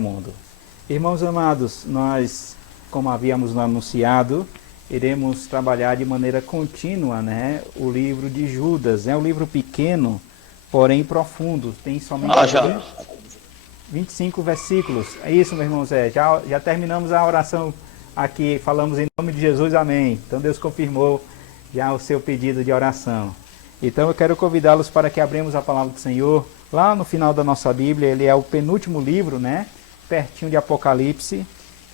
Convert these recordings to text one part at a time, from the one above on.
mundo. Irmãos amados, nós, como havíamos anunciado, iremos trabalhar de maneira contínua, né, o livro de Judas. É um livro pequeno, porém profundo. Tem somente 25 versículos. É isso, meu irmão Zé. Já terminamos a oração aqui, falamos em nome de Jesus, amém. Então Deus confirmou já o seu pedido de oração. Então eu quero convidá-los para que abramos a palavra do Senhor lá no final da nossa Bíblia. Ele é o penúltimo livro, né? Pertinho de Apocalipse.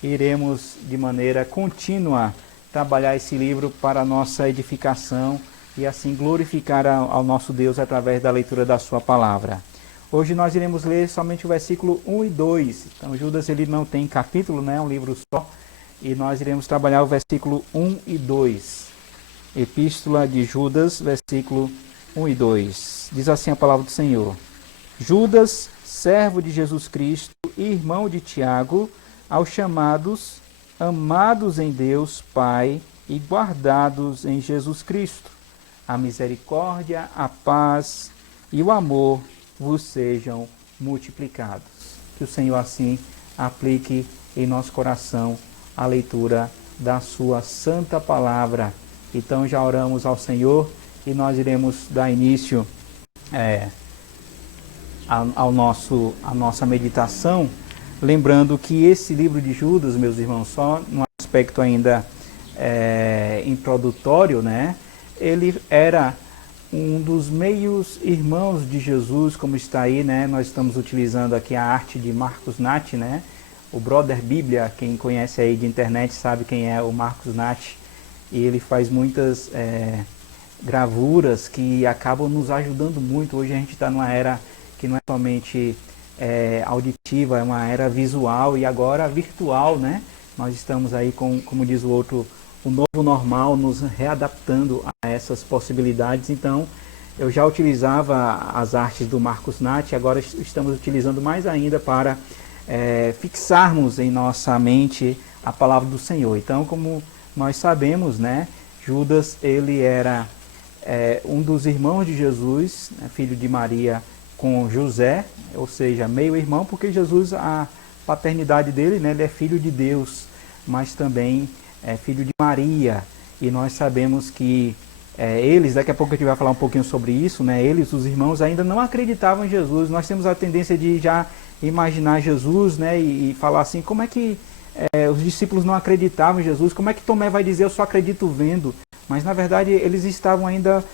Iremos de maneira contínua trabalhar esse livro para a nossa edificação e assim glorificar ao nosso Deus através da leitura da sua palavra. Hoje nós iremos ler somente o versículo 1 e 2. Então Judas ele não tem capítulo, né? É um livro só. E nós iremos trabalhar o versículo 1 e 2. Epístola de Judas, versículo 1 e 2. Diz assim a palavra do Senhor. Judas, servo de Jesus Cristo e irmão de Tiago, aos chamados, amados em Deus Pai e guardados em Jesus Cristo. A misericórdia, a paz e o amor vos sejam multiplicados. Que o Senhor assim aplique em nosso coração a leitura da sua santa palavra. Então já oramos ao Senhor e nós iremos dar início à nossa meditação, lembrando que esse livro de Judas, meus irmãos, só num aspecto ainda introdutório, né? Ele era um dos meios irmãos de Jesus, como está aí, né? Nós estamos utilizando aqui a arte de Marcos Natt, né? O Brother Bíblia, quem conhece aí de internet sabe quem é o Marcos Natt. E ele faz muitas gravuras que acabam nos ajudando muito. Hoje a gente está numa era que não é somente auditiva, é uma era visual e agora virtual, né? Nós estamos aí, como diz o outro, o novo normal, nos readaptando a essas possibilidades. Então, eu já utilizava as artes do Marcos Natt, agora estamos utilizando mais ainda para fixarmos em nossa mente a palavra do Senhor. Então, como nós sabemos, né, Judas ele era um dos irmãos de Jesus, né, filho de Maria com José, ou seja, meio irmão, porque Jesus, a paternidade dele, né, ele é filho de Deus, mas também é filho de Maria. E nós sabemos que eles, daqui a pouco a gente vai falar um pouquinho sobre isso, né, eles, os irmãos, ainda não acreditavam em Jesus. Nós temos a tendência de já imaginar Jesus, né, e falar assim, como é que os discípulos não acreditavam em Jesus, como é que Tomé vai dizer eu só acredito vendo? Mas na verdade eles estavam ainda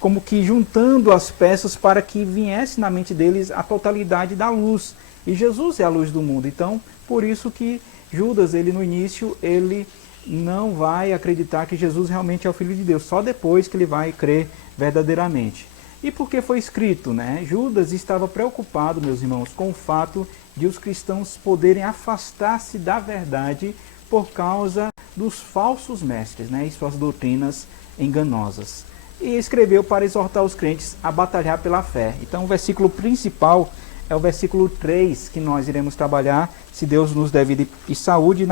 como que juntando as peças para que viesse na mente deles a totalidade da luz. E Jesus é a luz do mundo. Então, por isso que Judas, ele no início, ele não vai acreditar que Jesus realmente é o Filho de Deus, só depois que ele vai crer verdadeiramente. E por que foi escrito, né? Judas estava preocupado, meus irmãos, com o fato de os cristãos poderem afastar-se da verdade por causa dos falsos mestres, né? E suas doutrinas enganosas. E escreveu para exortar os crentes a batalhar pela fé. Então o versículo principal é o versículo 3 que nós iremos trabalhar, se Deus nos der vida e saúde,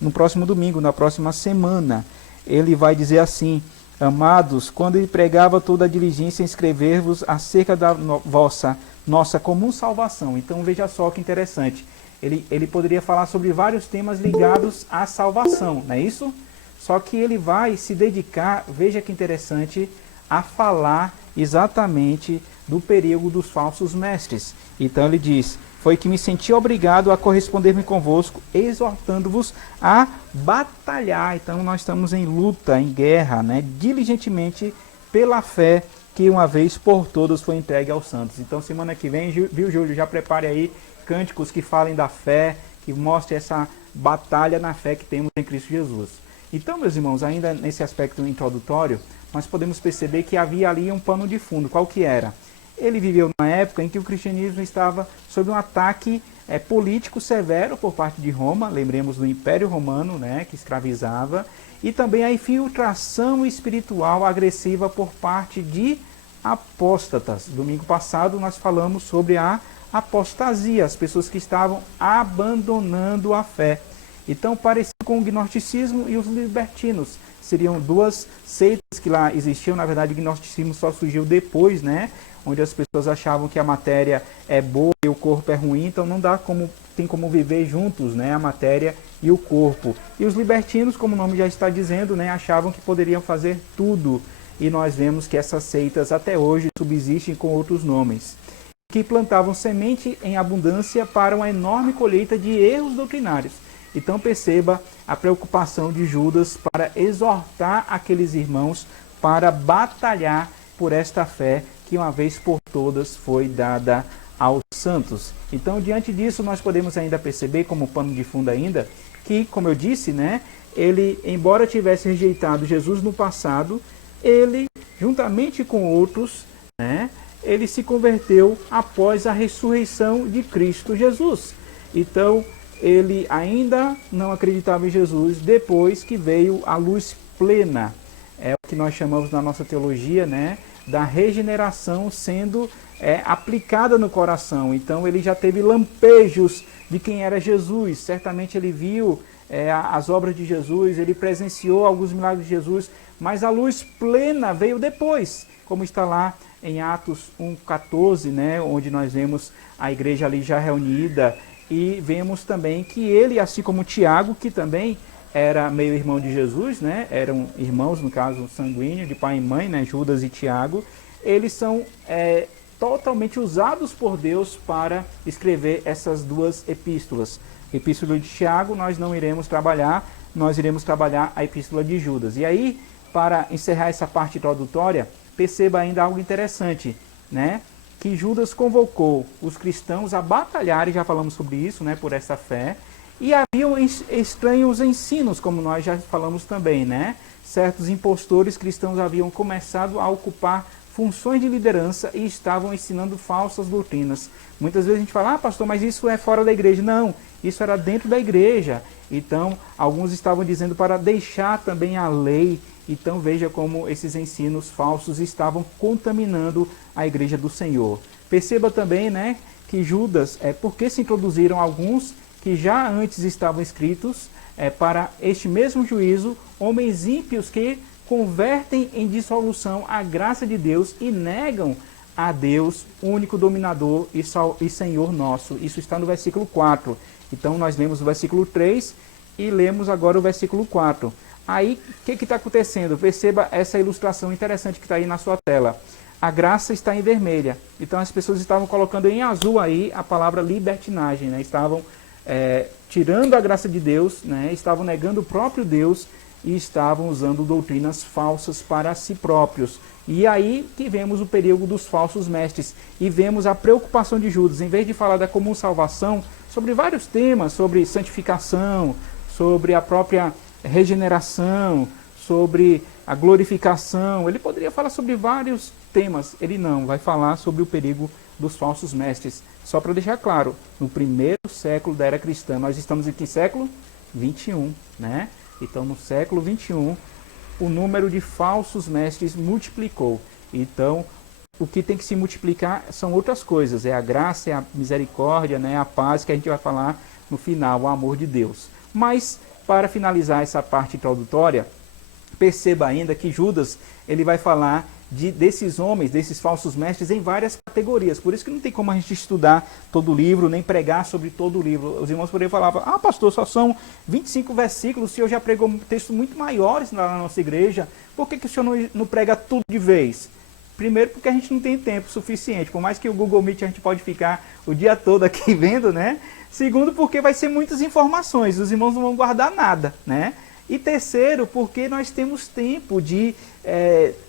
no próximo domingo, na próxima semana. Ele vai dizer assim: amados, quando ele pregava toda a diligência em escrever-vos acerca da nossa comum salvação. Então veja só que interessante. Ele poderia falar sobre vários temas ligados à salvação, não é isso? Só que ele vai se dedicar, veja que interessante, a falar exatamente do perigo dos falsos mestres. Então ele diz: foi que me senti obrigado a corresponder-me convosco, exortando-vos a batalhar. Então nós estamos em luta, em guerra, né? Diligentemente pela fé que uma vez por todas foi entregue aos santos. Então semana que vem, viu, Júlio, já prepare aí cânticos que falem da fé, que mostrem essa batalha na fé que temos em Cristo Jesus. Então, meus irmãos, ainda nesse aspecto introdutório, nós podemos perceber que havia ali um pano de fundo. Qual que era? Ele viveu numa época em que o cristianismo estava sob um ataque político severo por parte de Roma, lembremos do Império Romano, né, que escravizava, e também a infiltração espiritual agressiva por parte de apóstatas. Domingo passado nós falamos sobre a apostasia, as pessoas que estavam abandonando a fé. Então, parecido com o gnosticismo e os libertinos. Seriam duas seitas que lá existiam. Na verdade, o gnosticismo só surgiu depois, né? onde as pessoas achavam que a matéria é boa e o corpo é ruim, então não tem como viver juntos, né, a matéria e o corpo. E os libertinos, como o nome já está dizendo, né, achavam que poderiam fazer tudo. E nós vemos que essas seitas até hoje subsistem com outros nomes, que plantavam semente em abundância para uma enorme colheita de erros doutrinários. Então perceba a preocupação de Judas para exortar aqueles irmãos para batalhar por esta fé que uma vez por todas foi dada aos santos. Então, diante disso, nós podemos ainda perceber, como pano de fundo ainda, que, como eu disse, né, ele, embora tivesse rejeitado Jesus no passado, ele, juntamente com outros, né, ele se converteu após a ressurreição de Cristo Jesus. Então, ele ainda não acreditava em Jesus depois que veio a luz plena. É o que nós chamamos na nossa teologia, né, da regeneração sendo aplicada no coração. Então ele já teve lampejos de quem era Jesus. Certamente ele viu as obras de Jesus, ele presenciou alguns milagres de Jesus, mas a luz plena veio depois, como está lá em Atos 1,14, né, onde nós vemos a igreja ali já reunida, e vemos também que ele, assim como Tiago, que também era meio irmão de Jesus, né? Eram irmãos, no caso, sanguíneo, de pai e mãe, né? Judas e Tiago. Eles são totalmente usados por Deus para escrever essas duas epístolas. Epístola de Tiago nós não iremos trabalhar, nós iremos trabalhar a epístola de Judas. E aí, para encerrar essa parte introdutória, perceba ainda algo interessante, né? Que Judas convocou os cristãos a batalharem, já falamos sobre isso, né? Por essa fé. E haviam estranhos ensinos, como nós já falamos também, né? Certos impostores cristãos haviam começado a ocupar funções de liderança e estavam ensinando falsas doutrinas. Muitas vezes a gente fala, pastor, mas isso é fora da igreja. Não, isso era dentro da igreja. Então, alguns estavam dizendo para deixar também a lei. Então, veja como esses ensinos falsos estavam contaminando a igreja do Senhor. Perceba também, né, que Judas, porque se introduziram alguns que já antes estavam escritos para este mesmo juízo, homens ímpios que convertem em dissolução a graça de Deus e negam a Deus, único dominador e Senhor nosso. Isso está no versículo 4. Então nós lemos o versículo 3 e lemos agora o versículo 4. Aí, o que está acontecendo? Perceba essa ilustração interessante que está aí na sua tela. A graça está em vermelha. Então as pessoas estavam colocando em azul aí a palavra libertinagem, né? Estavam tirando a graça de Deus, né? Estavam negando o próprio Deus e estavam usando doutrinas falsas para si próprios. E aí que vemos o perigo dos falsos mestres e vemos a preocupação de Judas, em vez de falar da comum salvação, sobre vários temas, sobre santificação, sobre a própria regeneração, sobre a glorificação. Ele poderia falar sobre vários temas, ele não, vai falar sobre o perigo dos falsos mestres. Só para deixar claro, no primeiro século da era cristã, nós estamos em que século? 21, né? Então, no século 21, o número de falsos mestres multiplicou. Então, o que tem que se multiplicar são outras coisas. É a graça, é a misericórdia, né? A paz, que a gente vai falar no final, o amor de Deus. Mas, para finalizar essa parte introdutória, perceba ainda que Judas ele vai falar desses homens, desses falsos mestres, em várias categorias. Por isso que não tem como a gente estudar todo o livro, nem pregar sobre todo o livro. Os irmãos poderiam falar, pastor, só são 25 versículos, o senhor já pregou textos muito maiores na nossa igreja, por que o senhor não prega tudo de vez? Primeiro, porque a gente não tem tempo suficiente, por mais que o Google Meet a gente pode ficar o dia todo aqui vendo, né? Segundo, porque vai ser muitas informações, os irmãos não vão guardar nada, né? E terceiro, porque nós temos tempo de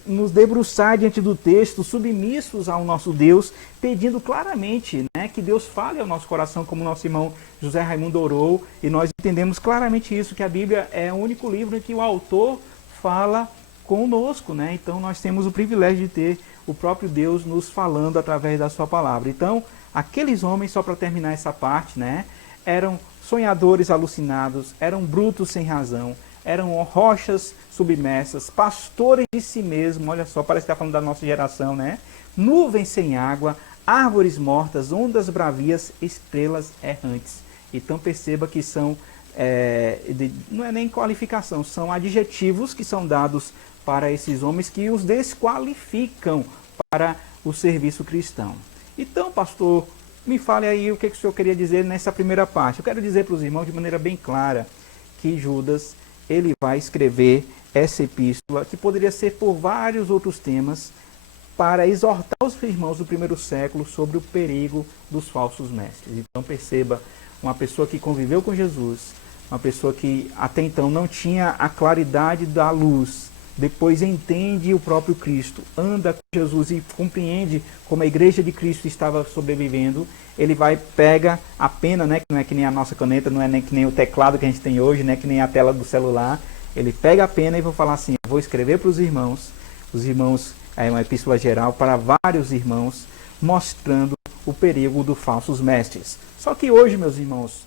nos debruçar diante do texto, submissos ao nosso Deus, pedindo claramente, né, que Deus fale ao nosso coração, como nosso irmão José Raimundo orou, e nós entendemos claramente isso, que a Bíblia é o único livro em que o autor fala conosco, né? Então nós temos o privilégio de ter o próprio Deus nos falando através da sua palavra. Então, aqueles homens, só para terminar essa parte, né, eram sonhadores alucinados, eram brutos sem razão, eram rochas submersas, pastores de si mesmo, olha só, parece que está falando da nossa geração, né? Nuvens sem água, árvores mortas, ondas bravias, estrelas errantes. Então perceba que são, não é nem qualificação, são adjetivos que são dados para esses homens que os desqualificam para o serviço cristão. Então, pastor, me fale aí o que o senhor queria dizer nessa primeira parte. Eu quero dizer para os irmãos de maneira bem clara que Judas, ele vai escrever essa epístola, que poderia ser por vários outros temas, para exortar os irmãos do primeiro século sobre o perigo dos falsos mestres. Então perceba, uma pessoa que conviveu com Jesus, uma pessoa que até então não tinha a claridade da luz, depois entende o próprio Cristo, anda com Jesus e compreende como a igreja de Cristo estava sobrevivendo, ele pega a pena, né, que não é que nem a nossa caneta, não é nem que nem o teclado que a gente tem hoje, né, que nem a tela do celular, ele pega a pena e vai falar assim, vou escrever para os irmãos, é uma epístola geral para vários irmãos, mostrando o perigo dos falsos mestres. Só que hoje, meus irmãos,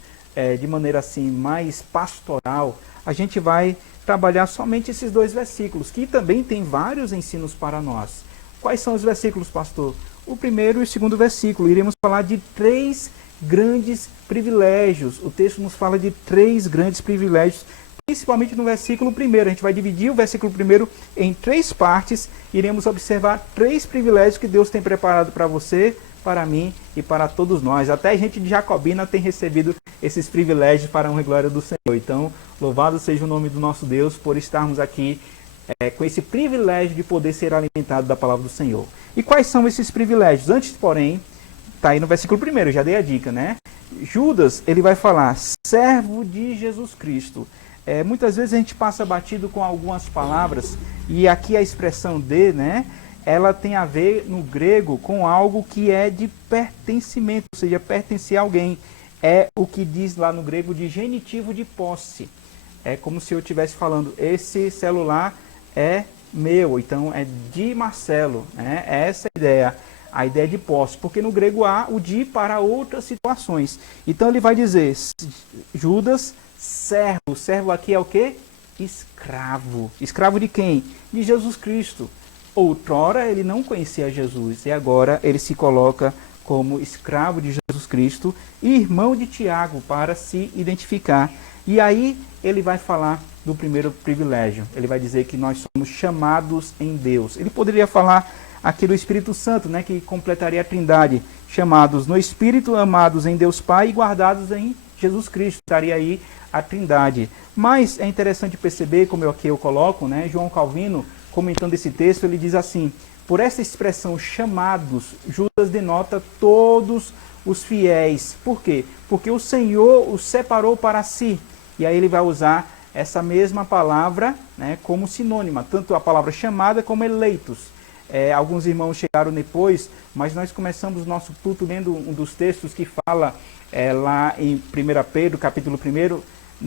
de maneira assim mais pastoral, a gente vai trabalhar somente esses 2 versículos, que também tem vários ensinos para nós. Quais são os versículos, pastor? O primeiro e o segundo versículo. Iremos falar de 3 grandes privilégios. O texto nos fala de 3 grandes privilégios, principalmente no versículo 1. A gente vai dividir o versículo 1 em 3 partes. Iremos observar 3 privilégios que Deus tem preparado para você, para mim e para todos nós. Até a gente de Jacobina tem recebido esses privilégios para a honra e glória do Senhor. Então, louvado seja o nome do nosso Deus por estarmos aqui com esse privilégio de poder ser alimentado da palavra do Senhor. E quais são esses privilégios? Antes, porém, está aí no versículo 1, eu já dei a dica, né? Judas, ele vai falar, servo de Jesus Cristo. Muitas vezes a gente passa batido com algumas palavras, e aqui a expressão de, né? Ela tem a ver, no grego, com algo que é de pertencimento, ou seja, pertencer a alguém. É o que diz lá no grego de genitivo de posse. É como se eu estivesse falando, esse celular é meu, então é de Marcelo. Né? É essa a ideia de posse. Porque no grego há o de para outras situações. Então ele vai dizer, Judas, servo. Servo aqui é o quê? Escravo. Escravo de quem? De Jesus Cristo. Outrora ele não conhecia Jesus e agora ele se coloca como escravo de Jesus Cristo e irmão de Tiago para se identificar. E aí ele vai falar do primeiro privilégio. Ele vai dizer que nós somos chamados em Deus. Ele poderia falar aqui do Espírito Santo, né, que completaria a Trindade. Chamados no Espírito, amados em Deus Pai e guardados em Jesus Cristo. Estaria aí a Trindade. Mas é interessante perceber, como aqui eu coloco, né, João Calvino, comentando esse texto, ele diz assim, por essa expressão chamados, Judas denota todos os fiéis. Por quê? Porque o Senhor os separou para si. E aí ele vai usar essa mesma palavra, né, como sinônima, tanto a palavra chamada como eleitos. Alguns irmãos chegaram depois, mas nós começamos nosso culto lendo um dos textos que fala lá em 1 Pedro, capítulo 1,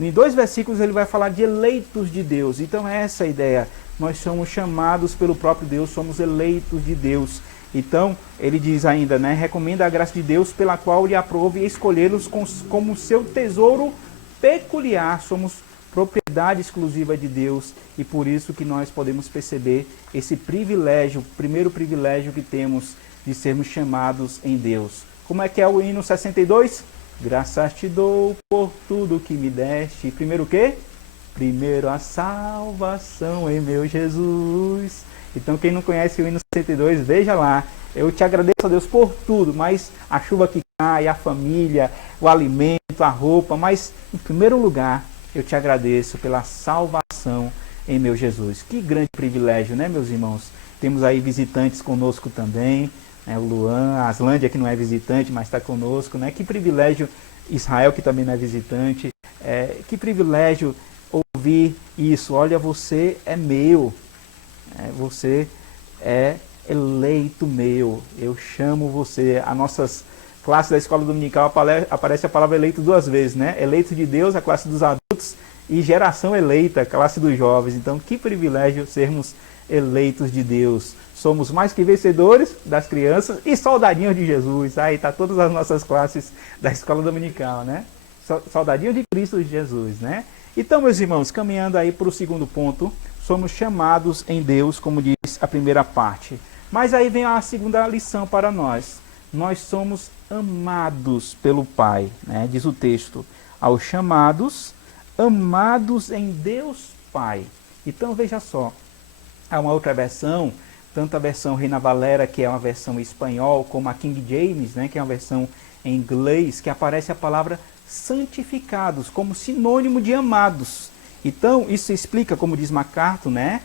em 2 versículos ele vai falar de eleitos de Deus. Então é essa a ideia. Nós somos chamados pelo próprio Deus, somos eleitos de Deus. Então, ele diz ainda, né, recomenda a graça de Deus pela qual lhe aprove escolhê-los como seu tesouro peculiar. Somos propriedade exclusiva de Deus e por isso que nós podemos perceber esse privilégio, o primeiro privilégio que temos de sermos chamados em Deus. Como é que é o hino 62? Graças te dou por tudo que me deste. Primeiro o quê? Primeiro a salvação em meu Jesus. Então quem não conhece o hino 62, veja lá. Eu te agradeço a Deus por tudo, mas a chuva que cai, a família, o alimento, a roupa, mas em primeiro lugar eu te agradeço pela salvação em meu Jesus. Que grande privilégio, né, meus irmãos? Temos aí visitantes conosco também, né, o Luan, a Aslândia que não é visitante, mas está conosco, né? Que privilégio, Israel que também não é visitante, que privilégio ouvir isso. Olha, você é meu, você é eleito meu, eu chamo você. As nossas classes da escola dominical aparece a palavra eleito 2 vezes, né? Eleito de Deus, a classe dos adultos, e geração eleita, a classe dos jovens. Então, que privilégio sermos eleitos de Deus. Somos mais que vencedores das crianças e soldadinhos de Jesus. Aí tá todas as nossas classes da escola dominical, né? Soldadinho de Cristo Jesus, né? Então, meus irmãos, caminhando aí para o segundo ponto, somos chamados em Deus, como diz a primeira parte. Mas aí vem a segunda lição para nós. Nós somos amados pelo Pai, né? Diz o texto, aos chamados, amados em Deus Pai. Então, veja só, há uma outra versão tanto a versão Reina Valera, que é uma versão em espanhol, como a King James, né, que é uma versão em inglês, que aparece a palavra santificados, como sinônimo de amados. Então, isso explica, como diz MacArthur, né,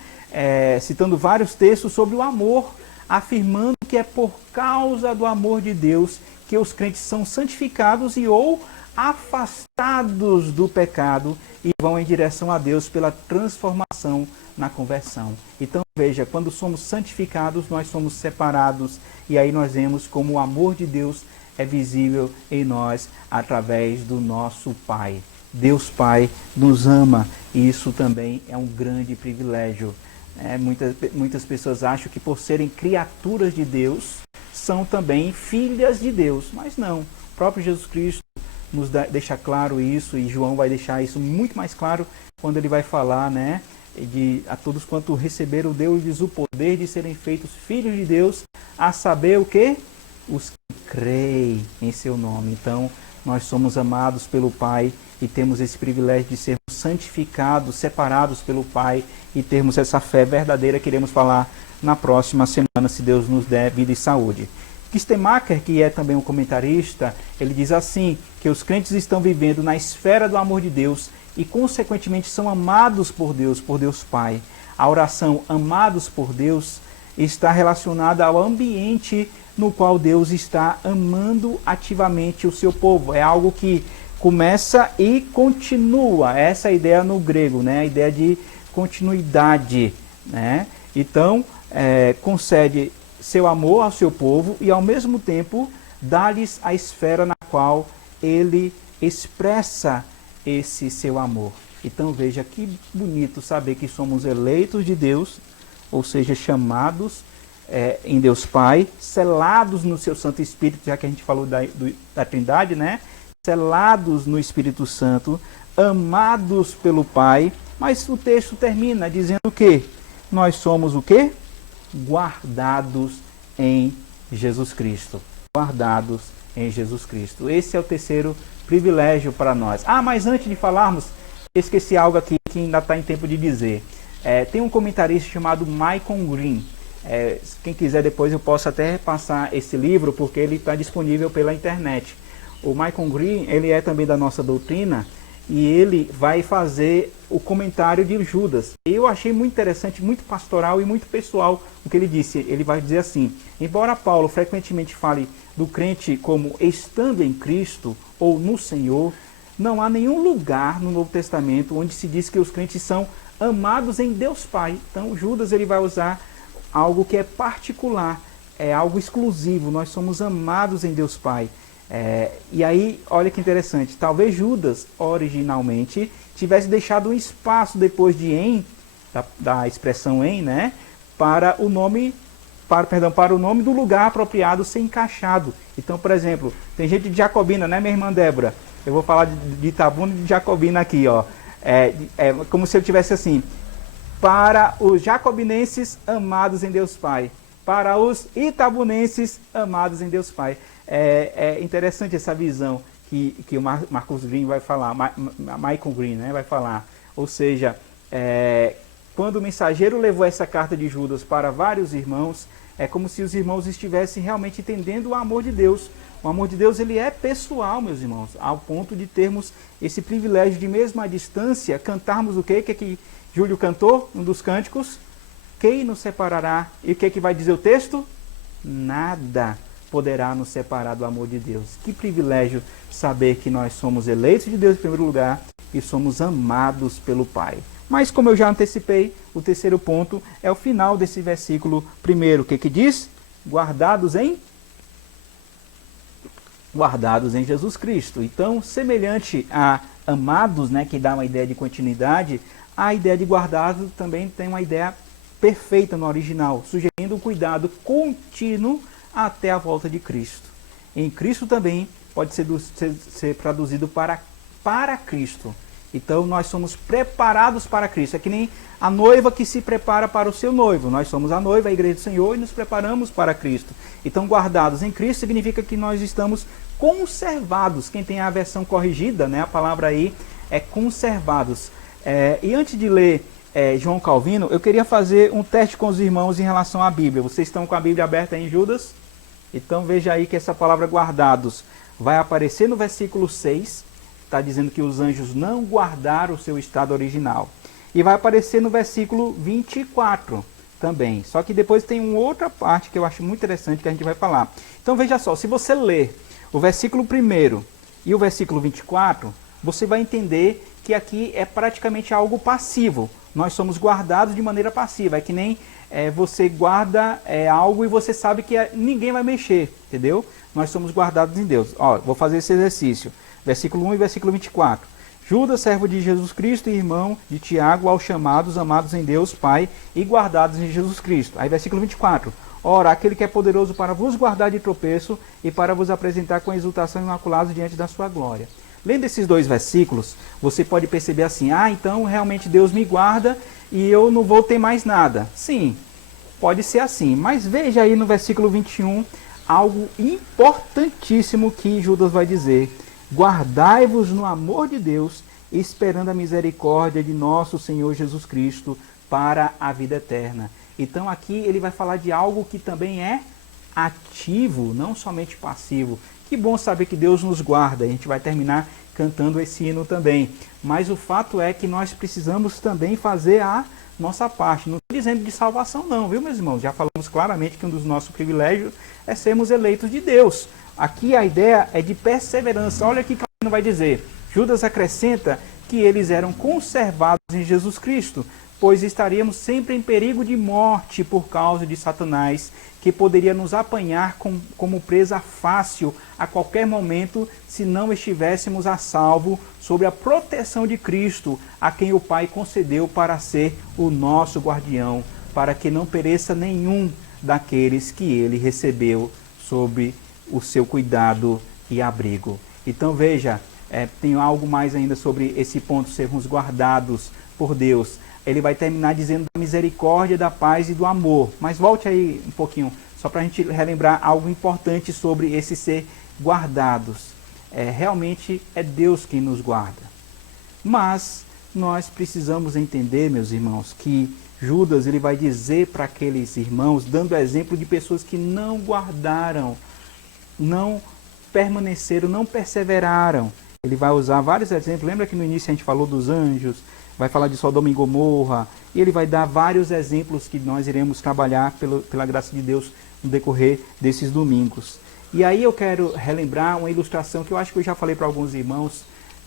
citando vários textos sobre o amor, afirmando que é por causa do amor de Deus que os crentes são santificados e ou afastados do pecado e vão em direção a Deus pela transformação na conversão. Então veja, quando somos santificados, nós somos separados e aí nós vemos como o amor de Deus é visível em nós através do nosso Pai. Deus Pai nos ama e isso também é um grande privilégio. Muitas pessoas acham que por serem criaturas de Deus, são também filhas de Deus, mas não. O próprio Jesus Cristo nos deixa claro isso, e João vai deixar isso muito mais claro quando ele vai falar, né, a todos quanto receberam, deu-lhes o poder de serem feitos filhos de Deus, a saber o quê? Os que creem em seu nome. Então, nós somos amados pelo Pai e temos esse privilégio de sermos santificados, separados pelo Pai e termos essa fé verdadeira que iremos falar na próxima semana, se Deus nos der vida e saúde. Kistemacher, que é também um comentarista, ele diz assim, que os crentes estão vivendo na esfera do amor de Deus e, consequentemente, são amados por Deus Pai. A oração amados por Deus está relacionada ao ambiente no qual Deus está amando ativamente o seu povo. É algo que começa e continua. Essa é a ideia no grego, né? A ideia de continuidade, né? Então, concede seu amor ao seu povo e, ao mesmo tempo, dá-lhes a esfera na qual ele expressa esse seu amor. Então, veja que bonito saber que somos eleitos de Deus, ou seja, chamados em Deus Pai, selados no seu Santo Espírito, já que a gente falou da Trindade, né? Selados no Espírito Santo, amados pelo Pai, mas o texto termina dizendo que nós somos o quê? Guardados em Jesus Cristo. Guardados em Jesus Cristo. Esse é o terceiro privilégio para nós. Mas antes de falarmos, esqueci algo aqui que ainda está em tempo de dizer. Tem um comentarista chamado Michael Green. Quem quiser depois eu posso até passar esse livro, porque ele está disponível pela internet. O Michael Green, ele é também da nossa doutrina, e ele vai fazer o comentário de Judas. Eu achei muito interessante, muito pastoral e muito pessoal o que ele disse. Ele vai dizer assim: embora Paulo frequentemente fale do crente como estando em Cristo ou no Senhor, não há nenhum lugar no Novo Testamento onde se diz que os crentes são amados em Deus Pai. Então Judas ele vai usar algo que é particular, é algo exclusivo. Nós somos amados em Deus Pai. E aí, olha que interessante, talvez Judas, originalmente, tivesse deixado um espaço depois de em, da expressão em, né, para o nome do lugar apropriado ser encaixado. Então, por exemplo, tem gente de Jacobina, né, minha irmã Débora? Eu vou falar de Itabuna e de Jacobina aqui, ó. Como se eu tivesse assim, para os jacobinenses amados em Deus Pai, para os itabunenses amados em Deus Pai. É interessante essa visão que o Marcus Green vai falar, Michael Green, né, vai falar. Ou seja, quando o mensageiro levou essa carta de Judas para vários irmãos, é como se os irmãos estivessem realmente entendendo o amor de Deus. O amor de Deus ele é pessoal, meus irmãos, ao ponto de termos esse privilégio de, mesmo à distância, cantarmos o quê? Que Júlio cantou, um dos cânticos? Quem nos separará? E o que vai dizer o texto? Nada poderá nos separar do amor de Deus. Que privilégio saber que nós somos eleitos de Deus em primeiro lugar e somos amados pelo Pai. Mas, como eu já antecipei, o terceiro ponto é o final desse versículo primeiro. O que diz? Guardados em Jesus Cristo. Então, semelhante a amados, né, que dá uma ideia de continuidade, a ideia de guardados também tem uma ideia perfeita no original, sugerindo um cuidado contínuo até a volta de Cristo. Em Cristo também pode ser traduzido para Cristo. Então nós somos preparados para Cristo. É que nem a noiva que se prepara para o seu noivo. Nós somos a noiva, a igreja do Senhor, e nos preparamos para Cristo. Então guardados em Cristo significa que nós estamos conservados. Quem tem a versão corrigida, né, a palavra aí é conservados. E antes de ler João Calvino, eu queria fazer um teste com os irmãos em relação à Bíblia. Vocês estão com a Bíblia aberta aí em Judas? Então veja aí que essa palavra guardados vai aparecer no versículo 6, está dizendo que os anjos não guardaram o seu estado original. E vai aparecer no versículo 24 também. Só que depois tem uma outra parte que eu acho muito interessante que a gente vai falar. Então veja só, se você ler o versículo 1 e o versículo 24, você vai entender que aqui é praticamente algo passivo. Nós somos guardados de maneira passiva. É que nem você guarda algo e você sabe que ninguém vai mexer, entendeu? Nós somos guardados em Deus. Ó, vou fazer esse exercício. Versículo 1 e versículo 24. Judas, servo de Jesus Cristo e irmão de Tiago, aos chamados, amados em Deus, Pai, e guardados em Jesus Cristo. Aí versículo 24. Ora, aquele que é poderoso para vos guardar de tropeço e para vos apresentar com exultação imaculados diante da sua glória. Lendo esses dois versículos, você pode perceber assim, então realmente Deus me guarda e eu não vou ter mais nada. Sim, pode ser assim, mas veja aí no versículo 21, algo importantíssimo que Judas vai dizer. Guardai-vos no amor de Deus, esperando a misericórdia de nosso Senhor Jesus Cristo para a vida eterna. Então aqui ele vai falar de algo que também é ativo, não somente passivo. Que bom saber que Deus nos guarda. A gente vai terminar cantando esse hino também. Mas o fato é que nós precisamos também fazer a nossa parte. Não estou dizendo de salvação não, viu, meus irmãos? Já falamos claramente que um dos nossos privilégios é sermos eleitos de Deus. Aqui a ideia é de perseverança. Olha o que Calvino vai dizer. Judas acrescenta que eles eram conservados em Jesus Cristo, pois estaríamos sempre em perigo de morte por causa de Satanás, que poderia nos apanhar como presa fácil a qualquer momento se não estivéssemos a salvo sob a proteção de Cristo, a quem o Pai concedeu para ser o nosso guardião, para que não pereça nenhum daqueles que ele recebeu sob o seu cuidado e abrigo. Então veja, tem algo mais ainda sobre esse ponto, sermos guardados por Deus. Ele vai terminar dizendo da misericórdia, da paz e do amor. Mas volte aí um pouquinho, só para a gente relembrar algo importante sobre esse ser guardados. Realmente é Deus quem nos guarda. Mas nós precisamos entender, meus irmãos, que Judas ele vai dizer para aqueles irmãos, dando exemplo de pessoas que não guardaram, não permaneceram, não perseveraram. Ele vai usar vários exemplos. Lembra que no início a gente falou dos anjos, vai falar de Sodoma e Gomorra, e ele vai dar vários exemplos que nós iremos trabalhar pela graça de Deus no decorrer desses domingos. E aí eu quero relembrar uma ilustração que eu acho que eu já falei para alguns irmãos,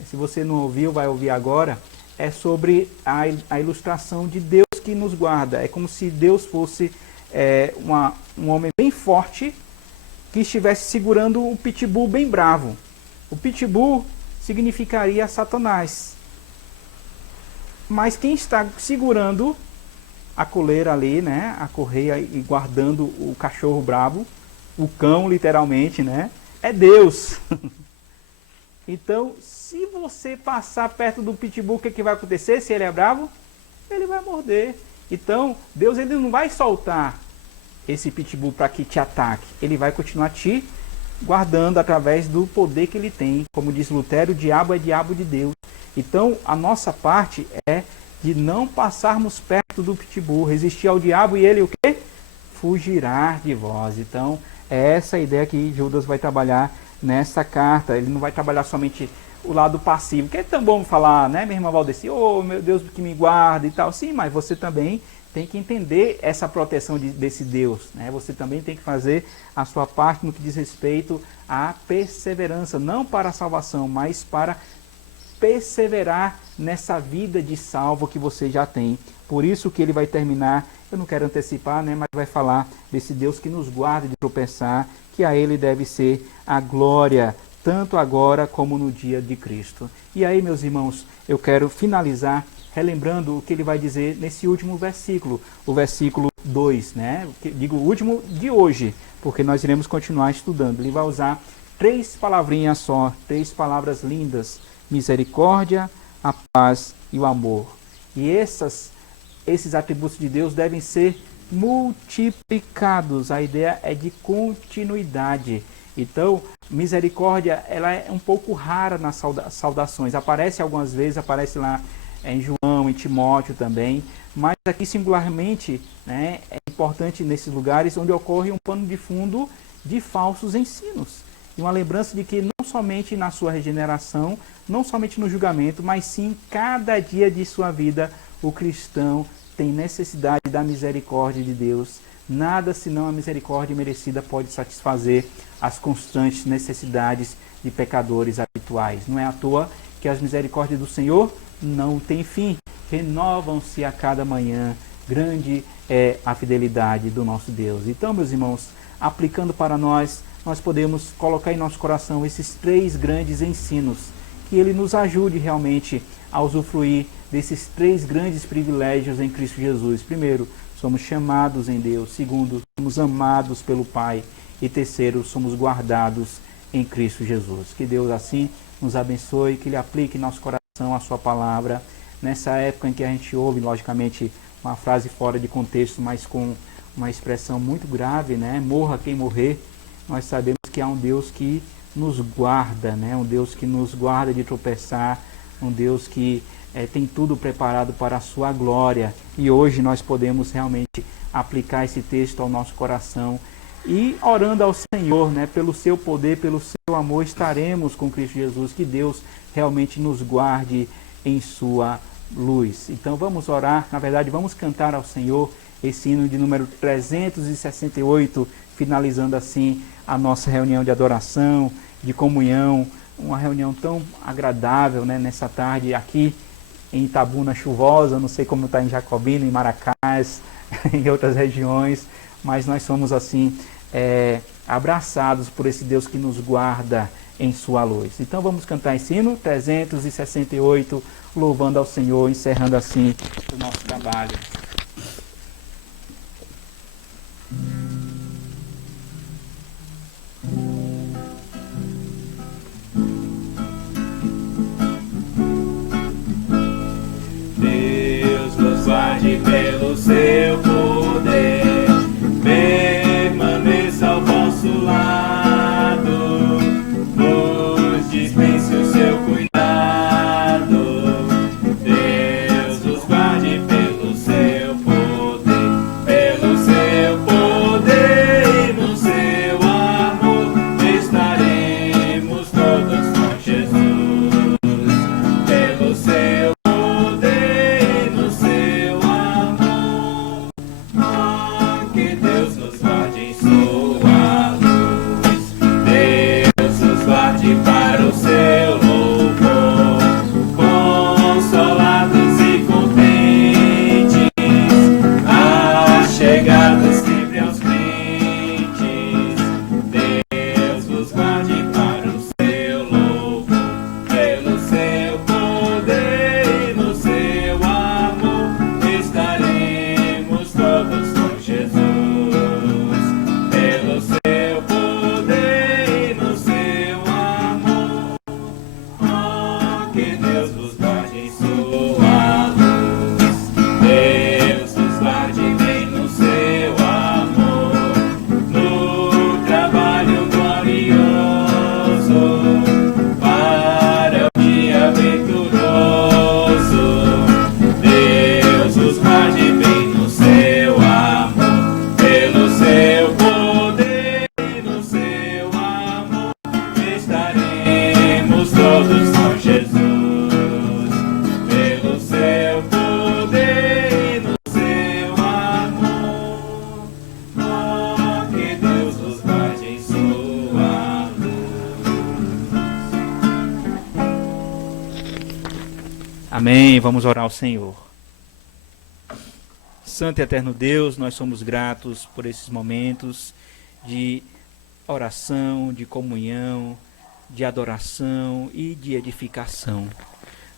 se você não ouviu, vai ouvir agora, é sobre a ilustração de Deus que nos guarda. É como se Deus fosse um homem bem forte que estivesse segurando um pitbull bem bravo. O pitbull significaria Satanás. Mas quem está segurando a coleira ali, né, a correia e guardando o cachorro bravo, o cão literalmente, né, é Deus. Então, se você passar perto do pitbull, o que vai acontecer? Se ele é bravo, ele vai morder. Então, Deus ele não vai soltar esse pitbull para que te ataque. Ele vai continuar te guardando através do poder que ele tem. Como diz Lutero, o diabo é diabo de Deus. Então, a nossa parte é de não passarmos perto do pitbull, resistir ao diabo e ele o quê? Fugirá de vós. Então, é essa a ideia que Judas vai trabalhar nessa carta. Ele não vai trabalhar somente o lado passivo, que é tão bom falar, né, minha irmã Valdeci, oh, meu Deus, que me guarda e tal. Sim, mas você também tem que entender essa proteção desse Deus, né? Você também tem que fazer a sua parte no que diz respeito à perseverança, não para a salvação, mas para perseverar nessa vida de salvo que você já tem. Por isso que ele vai terminar, eu não quero antecipar, né, mas vai falar desse Deus que nos guarda de tropeçar, que a ele deve ser a glória, tanto agora como no dia de Cristo. E aí, meus irmãos, eu quero finalizar relembrando o que ele vai dizer nesse último versículo, o versículo 2, né? Digo o último de hoje, porque nós iremos continuar estudando. Ele vai usar 3 palavrinhas só, 3 palavras lindas: misericórdia, a paz e o amor. E esses atributos de Deus devem ser multiplicados. A ideia é de continuidade. Então, misericórdia, ela é um pouco rara nas saudações. Aparece algumas vezes, aparece lá em João irmão, em Timóteo também, mas aqui singularmente, né, é importante nesses lugares onde ocorre um pano de fundo de falsos ensinos. E uma lembrança de que não somente na sua regeneração, não somente no julgamento, mas sim cada dia de sua vida, o cristão tem necessidade da misericórdia de Deus. Nada senão a misericórdia merecida pode satisfazer as constantes necessidades de pecadores habituais. Não é à toa que as misericórdias do Senhor não têm fim, renovam-se a cada manhã. Grande é a fidelidade do nosso Deus. Então, meus irmãos, aplicando para nós podemos colocar em nosso coração esses 3 grandes ensinos, que Ele nos ajude realmente a usufruir desses 3 grandes privilégios em Cristo Jesus. Primeiro, somos chamados em Deus. Segundo, somos amados pelo Pai. E terceiro, somos guardados em Cristo Jesus. Que Deus assim nos abençoe, que Ele aplique em nosso coração a sua palavra. Nessa época em que a gente ouve, logicamente, uma frase fora de contexto, mas com uma expressão muito grave, né? Morra quem morrer. Nós sabemos que há um Deus que nos guarda, né? Um Deus que nos guarda de tropeçar, um Deus que tem tudo preparado para a sua glória. E hoje nós podemos realmente aplicar esse texto ao nosso coração e orando ao Senhor, né? Pelo seu poder, pelo seu amor, estaremos com Cristo Jesus. Que Deus realmente nos guarde em sua luz. Então vamos orar, na verdade vamos cantar ao Senhor esse hino de número 368, finalizando assim a nossa reunião de adoração, de comunhão, uma reunião tão agradável, né, nessa tarde aqui em Itabuna chuvosa, não sei como está em Jacobina, em Maracás, em outras regiões, mas nós somos assim abraçados por esse Deus que nos guarda em sua luz. Então vamos cantar esse hino 368, louvando ao Senhor, encerrando assim o nosso trabalho. Deus nos guarde pelo seu poder, permaneça ao vosso lado, nos dispense o seu cuidado. Deus nos guarde pelo seu poder, e no seu amor estaremos todos com Jesus. Pelo seu poder, no seu amor, que Deus nos guarde em sua luz. Deus nos guarde para o seu louvor, consolados e contentes, achegados sempre aos crentes. Deus nos guarde para o seu louvor, pelo seu poder e no seu amor estaremos todos com Jesus. Pelo seu poder e no seu amor, que Deus nos guarde em sua luz. Deus nos guarde bem no seu amor, no trabalho glorioso, para o dia venturoso. Deus nos guarde bem no seu amor, pelo seu poder e no seu amor estaremos todos com Jesus. Pelo seu poder e no seu amor, que Deus nos guarde em sua Amém. Vamos orar ao Senhor. Santo e eterno Deus, nós somos gratos por esses momentos de oração, de comunhão, de adoração e de edificação.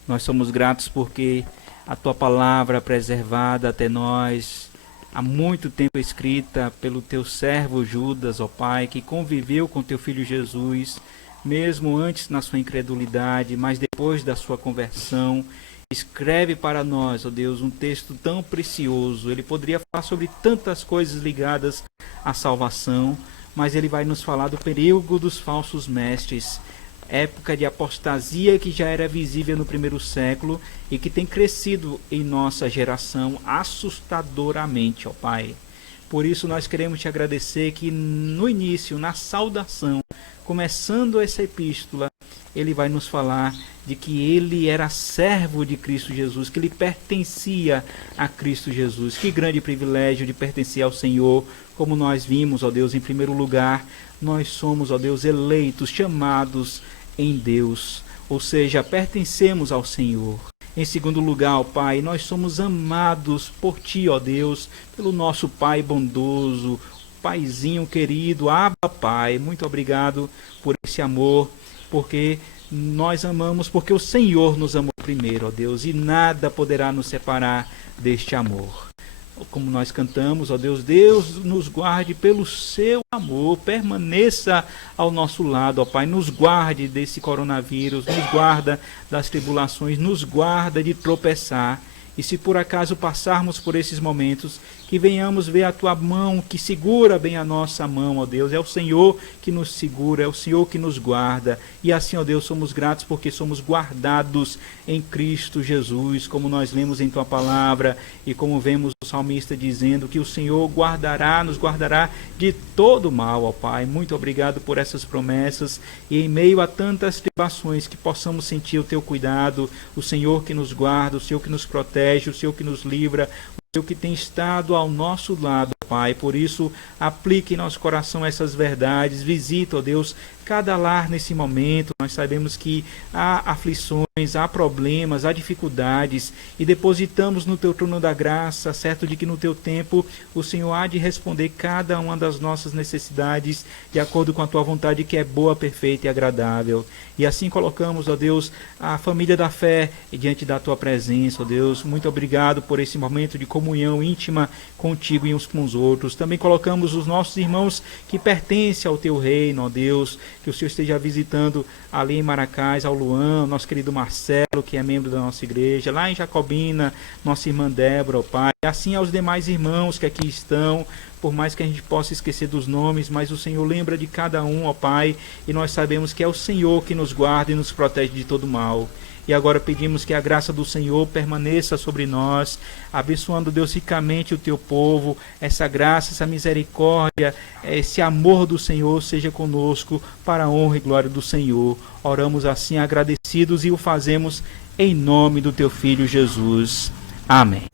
Nós somos gratos porque a Tua palavra preservada até nós, há muito tempo escrita pelo Teu servo Judas, ó Pai, que conviveu com Teu Filho Jesus, mesmo antes na sua incredulidade, mas depois da sua conversão, escreve para nós, ó Deus, um texto tão precioso. Ele poderia falar sobre tantas coisas ligadas à salvação, mas ele vai nos falar do perigo dos falsos mestres, época de apostasia que já era visível no primeiro século e que tem crescido em nossa geração assustadoramente, ó Pai. Por isso nós queremos te agradecer que no início, na saudação, começando essa epístola, ele vai nos falar de que ele era servo de Cristo Jesus, que ele pertencia a Cristo Jesus. Que grande privilégio de pertencer ao Senhor, como nós vimos, ó Deus, em primeiro lugar, nós somos, ó Deus, eleitos, chamados em Deus, ou seja, pertencemos ao Senhor. Em segundo lugar, ó Pai, nós somos amados por Ti, ó Deus, pelo nosso Pai bondoso, Paizinho querido, Abba Pai. Muito obrigado por esse amor, porque nós amamos, porque o Senhor nos amou primeiro, ó Deus, e nada poderá nos separar deste amor. Como nós cantamos, ó Deus, Deus nos guarde pelo seu amor, permaneça ao nosso lado, ó Pai, nos guarde desse coronavírus, nos guarda das tribulações, nos guarda de tropeçar. E se por acaso passarmos por esses momentos, que venhamos ver a Tua mão que segura bem a nossa mão, ó Deus. É o Senhor que nos segura, é o Senhor que nos guarda. E assim, ó Deus, somos gratos porque somos guardados em Cristo Jesus, como nós lemos em Tua palavra e como vemos o salmista dizendo que o Senhor guardará, nos guardará de todo mal, ó Pai. Muito obrigado por essas promessas e em meio a tantas tribulações que possamos sentir o Teu cuidado, o Senhor que nos guarda, o Senhor que nos protege, o Senhor que nos livra, o que tem estado ao nosso lado, Pai. Por isso, aplique em nosso coração essas verdades. Visita, ó Deus, cada lar nesse momento. Nós sabemos que há aflições, há problemas, há dificuldades, e depositamos no Teu trono da graça, certo de que no Teu tempo o Senhor há de responder cada uma das nossas necessidades de acordo com a Tua vontade, que é boa, perfeita e agradável. E assim colocamos, ó Deus, a família da fé diante da Tua presença, ó Deus. Muito obrigado por esse momento de comunhão íntima contigo e uns com os outros. Também colocamos os nossos irmãos que pertencem ao Teu reino, ó Deus, que o Senhor esteja visitando ali em Maracás, ao Luan, nosso querido Marcelo, que é membro da nossa igreja, lá em Jacobina, nossa irmã Débora, ó Pai, assim aos demais irmãos que aqui estão, por mais que a gente possa esquecer dos nomes, mas o Senhor lembra de cada um, ó Pai, e nós sabemos que é o Senhor que nos guarda e nos protege de todo mal. E agora pedimos que a graça do Senhor permaneça sobre nós, abençoando, Deus, ricamente o Teu povo. Essa graça, essa misericórdia, esse amor do Senhor seja conosco para a honra e glória do Senhor. Oramos assim agradecidos e o fazemos em nome do Teu Filho Jesus. Amém.